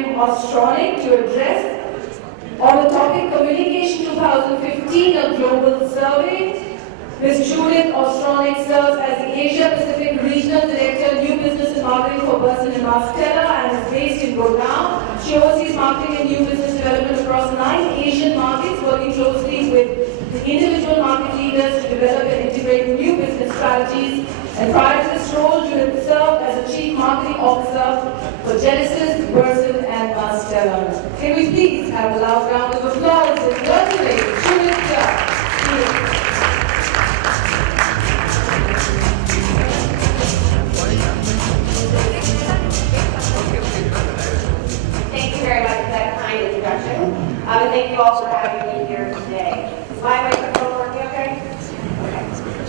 M Ostronic to address on the topic Communication 2015, a global survey. Ms. Judith Ostronic serves as the Asia Pacific Regional Director, New Business and Marketing for Burson-Marsteller and is based in Gurgaon. She oversees marketing and new business development across 9 Asian markets, working closely with the individual market leaders to develop and integrate new business strategies. And prior to this role, Judith served as the Chief Marketing Officer for Genesis, Burson-Marsteller. Can we please have a loud round of applause and welcome Judith. And thank you all for having me here today. Is my microphone working okay? Okay,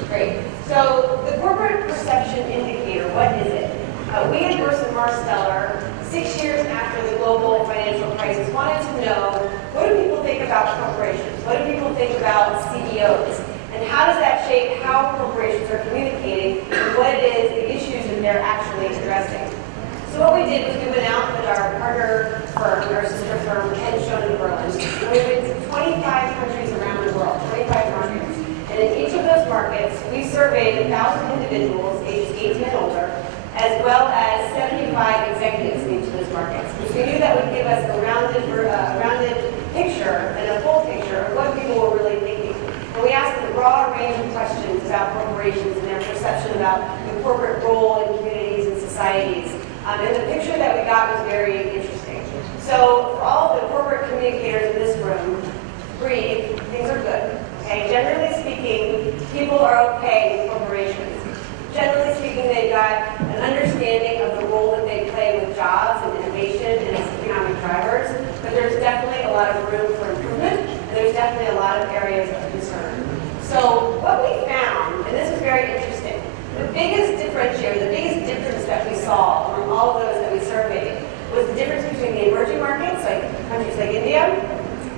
great. So the corporate perception indicator, what is it? We at Burson-Marsteller, 6 years after the global financial crisis, wanted to know, what do people think about corporations? What do people think about CEOs? And how does that shape how corporations are communicating and what it is, the issues that they're actually addressing? So what we did was we went out with our partner firm, our sister firm, Ken Schoen in Berlin. And we went to 25 countries around the world, 25 markets. And in each of those markets, we surveyed 1,000 individuals ages 18 and older, as well as 75 executives in each of those markets. Because we knew that would give us a rounded picture and a full picture of what people were really thinking. And we asked them a broad range of questions about corporations and their perception about the corporate role in communities and societies. And the picture that we got was very interesting. So for all of the corporate communicators in this room, breathe, things are good. Okay? Generally speaking, people are okay with corporations. Generally speaking, they've got an understanding of the role that they play with jobs and innovation and as economic drivers, but there's definitely a lot of room for improvement, and there's definitely a lot of areas of concern. So what we found, and this was very interesting, the biggest differentiator, the biggest difference that we saw among all of those that we surveyed was the difference between the emerging markets, like countries like India,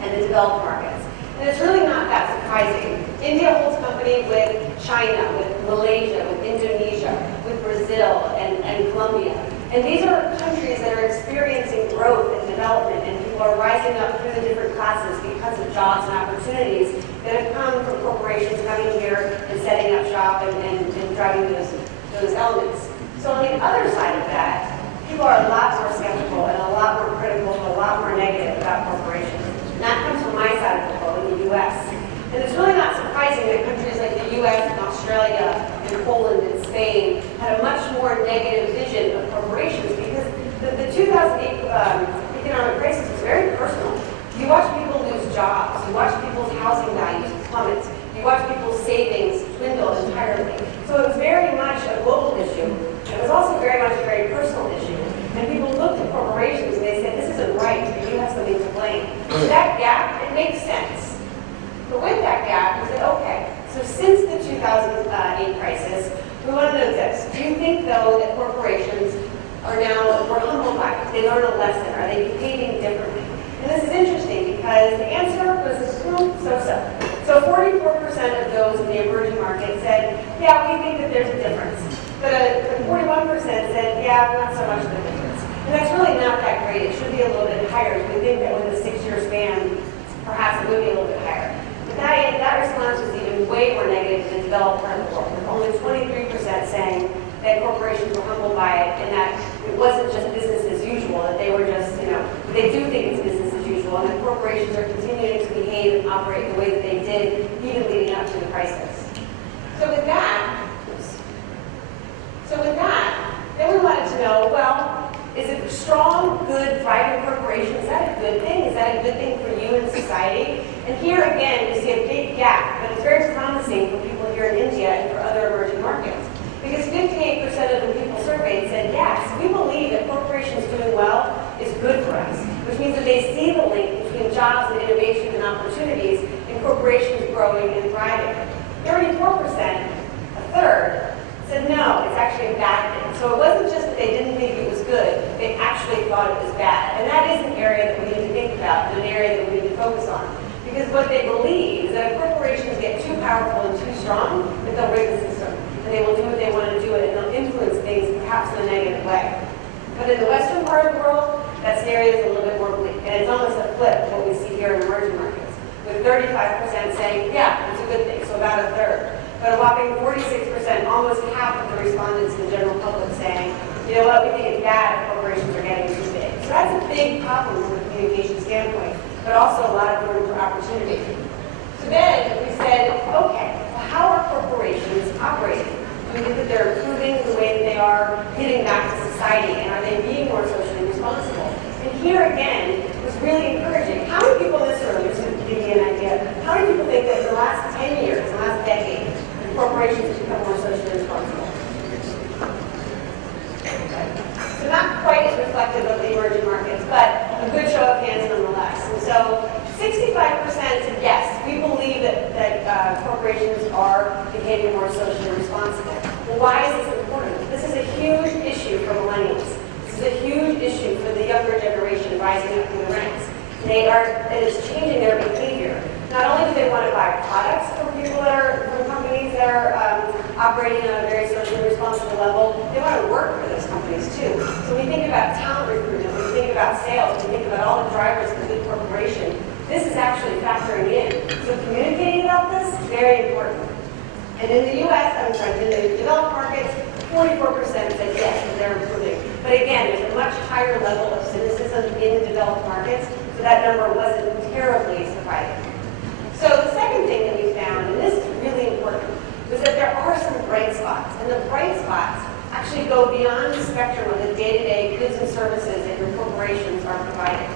and the developed markets. And it's really not that surprising. India holds company with China, with Malaysia, with Indonesia, with Brazil, and Colombia. And these are countries that are experiencing growth and development, and people are rising up through the different classes because of jobs and opportunities that have come from corporations coming here and setting up shop and driving those elements. So on the other side of that, people are a lot more skeptical and a lot more critical and a lot more negative about corporations. And that comes from my side of the world in the U.S. And it's really not surprising that countries like the U.S. and Australia and Poland and Spain had a much more negative vision of corporations because the 2008 economic crisis was very personal. You watch people lose jobs. You watch people's housing values plummet. You watch people's savings dwindle entirely. So it was very much a global issue. It was also very much a very personal issue. And people looked at corporations and they said, this isn't right, and you have something to blame. So that gap, it makes sense. But with that gap, we said, okay, so since the 2008 crisis, we want to know this. Do you think, though, that corporations are now more humble by it? They learn a lesson. Are they behaving differently? And this is interesting because the answer was so-so. So 44% of those in the emerging market said, yeah, we think that there's a difference. But 41% said, yeah, not so much of a difference. And that's really not that great. It should be a little bit higher. We think that with a 6-year span, perhaps it would be a little bit higher. But that response was even way more negative than the developed part of the world, with only 23% saying that corporations were humbled by it and that it wasn't just business as usual, that they were just, they do think it's business as usual, and that corporations are continuing to behave and operate the way that they did even leading up to the crisis. So with that, then we wanted to know, well, is it strong, good, thriving corporation? Is that a good thing? Is that a good thing for you and society? And here again, you see a big gap, but it's very promising for people here in India and for other emerging markets. Because 58% of the people surveyed said, yes, we believe that corporations doing well is good for us, which means that they see the link between jobs and innovation and opportunities and corporations growing and thriving. 34%, a third, said no, it's actually a bad thing. So it wasn't just that they didn't think it was good, they actually thought it was bad. And that is an area that we need to think about, and an area that we need to focus on. Because what they believe is that if corporations get too powerful and too strong, that they'll break the system. And they will do what they want to do, and they'll influence things perhaps in a negative way. But in the Western part of the world, that scenario is a little bit more bleak. And it's almost a flip of what we see here in emerging markets, with 35% saying, yeah, it's a good thing, so about a third. But a whopping 46%, almost half of the respondents in the general public saying, you know what, we think it's bad if corporations are getting too big. So that's a big problem from a communication standpoint, but also a lot of room for opportunity. So then we said, okay, well, how are corporations operating? Do we think that they're improving the way that they are giving back to society, and are they being more socially responsible? And here again, it was really encouraging. How many people in this room, just to give you an idea, how many people think that in the last 10 years, the last decade, corporations have become more socially responsible? Okay. So not quite as reflective of the emerging markets, but a good show of hands nonetheless. And so 65% said yes, we believe that corporations are behaving more socially responsible. Well, why is this important? This is a huge issue for millennials. This is a huge issue for the younger generation rising up through the ranks. It is changing their behavior. Not only do they want to buy products from companies that are operating on a very socially responsible level, they want to work for those companies too. So when we think about talent recruitment, when we think about sales, when we think about all the drivers of a good corporation, this is actually factoring in. So communicating about this is very important. And in the in the developed markets, 44% said yes, that they're improving. But again, there's a much higher level of cynicism in the developed markets, so that number wasn't terribly surprising. So the second thing that we found, and this is really important, was that there are some bright spots. And the bright spots actually go beyond the spectrum of the day-to-day goods and services that your corporations are providing.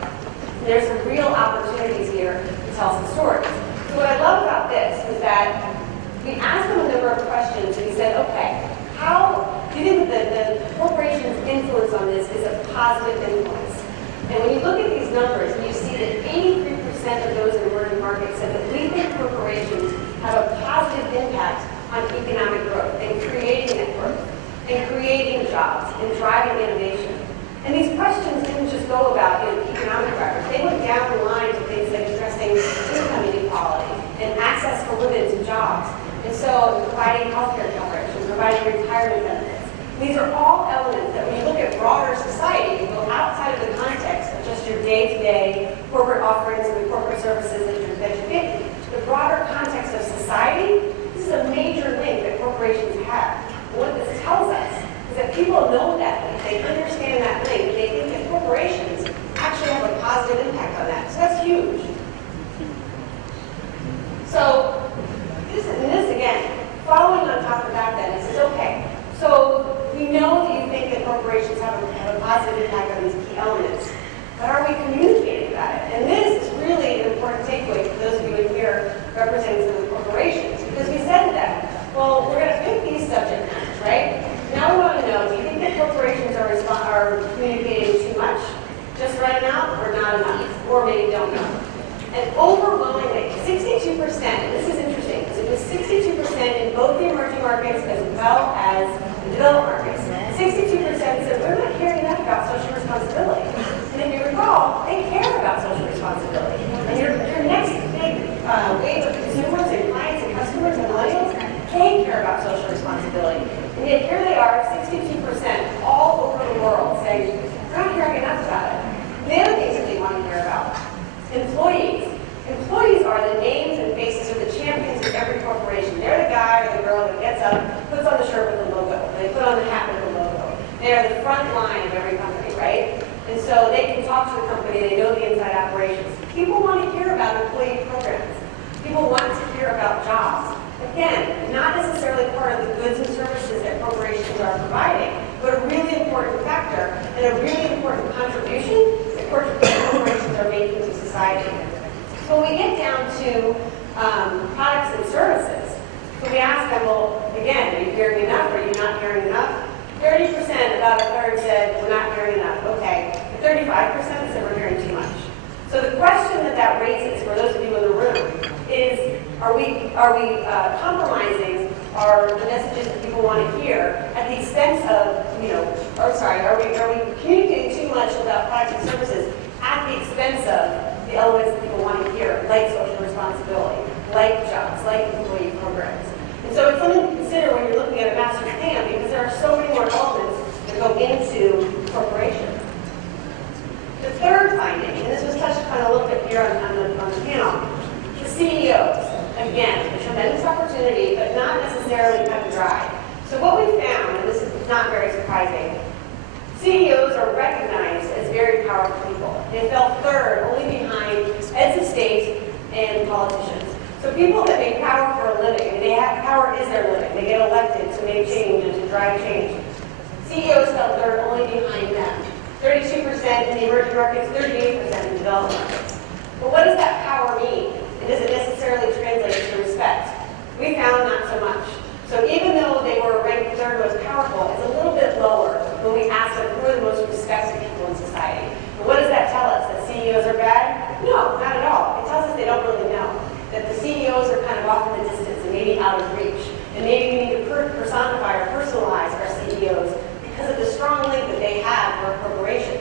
And there's some real opportunities here to tell some stories. So what I love about this was that we asked them a number of questions, and we said, okay, how do you think that the corporation's influence on this is a positive influence? And when you look at these numbers, you see that 83% of those in emerging markets said that we think corporations have a positive impact on economic growth and creating that growth and creating jobs and driving innovation. And these questions didn't just go about economic drivers. They went down the line to things like addressing income inequality and access for women to jobs. And so providing healthcare coverage and providing retirement benefits. These are all elements that when you look at broader society, you go outside of the context of just your day-to-day corporate offerings and the corporate services that you're getting. The broader context of society, this is a major link that corporations have. And what this tells us is that people know that link, they understand that link, and they think that corporations actually have a positive impact on that. So that's huge. So this again, following on top of that then, it says, okay, so we know that you think that corporations have a positive impact on these key elements, but are we communicating about it? And this is really an important takeaway for those of you in here representing some of the corporations, because we said to them, well, we're going to pick these subject matters, right? Now we want to know, do you think that corporations are communicating too much, just right enough, or not enough, or maybe don't know? And overwhelmingly, 62%, and this is interesting, because it was 62% in both the emerging markets as well as the developed markets. 62% said, we're not caring enough about social responsibility. And if you recall, they care about social responsibility. And your next big wave of consumers and clients and customers and millennials, they care about social responsibility. And yet here they are, 62% all over the world saying, we're not caring enough about it. And the other things that they want to hear about, employees. Employees are the names and faces of the champions of every corporation. They're the guy or the girl that gets up, puts on the shirt with the logo, and they put on the hat with the logo. They are the front line of every company, right? And so they can talk to the company, they know the inside operations. People want to hear about employee programs. People want to hear about jobs. Again, not necessarily part of the goods and services that corporations are providing, but a really important factor and a really important contribution that corporations are making to society. So when we get down to products and services, so we ask them, well, again, are you hearing enough? Are you not hearing enough? 30%, about a third, said we're not hearing enough. Okay. 35% said we're hearing too much. So the question that raises for those of you in the room is, are we compromising the messages that people want to hear at the expense of, are we communicating too much about products and services at the expense of the elements that people want to hear, like social responsibility, like jobs, like employee programs? And so it's something to consider when you're looking at a master plan, because there are so many more elements that go into corporation. surprising. CEOs are recognized as very powerful people. They fell third, only behind heads of state and politicians. So people that make power for a living, and power is their living. They get elected to make change and to drive change. CEOs fell third, only behind them. 32% in the emerging markets, 38% in developed markets. But what does that power mean? And does it necessarily translate to respect? We found not so much. So even though they were ranked third most powerful, it's a little bit lower when we ask them who are the most respected people in society. And what does that tell us? That CEOs are bad? No, not at all. It tells us they don't really know. That the CEOs are kind of off in the distance and maybe out of reach. And maybe we need to personify or personalize our CEOs because of the strong link that they have for a corporation.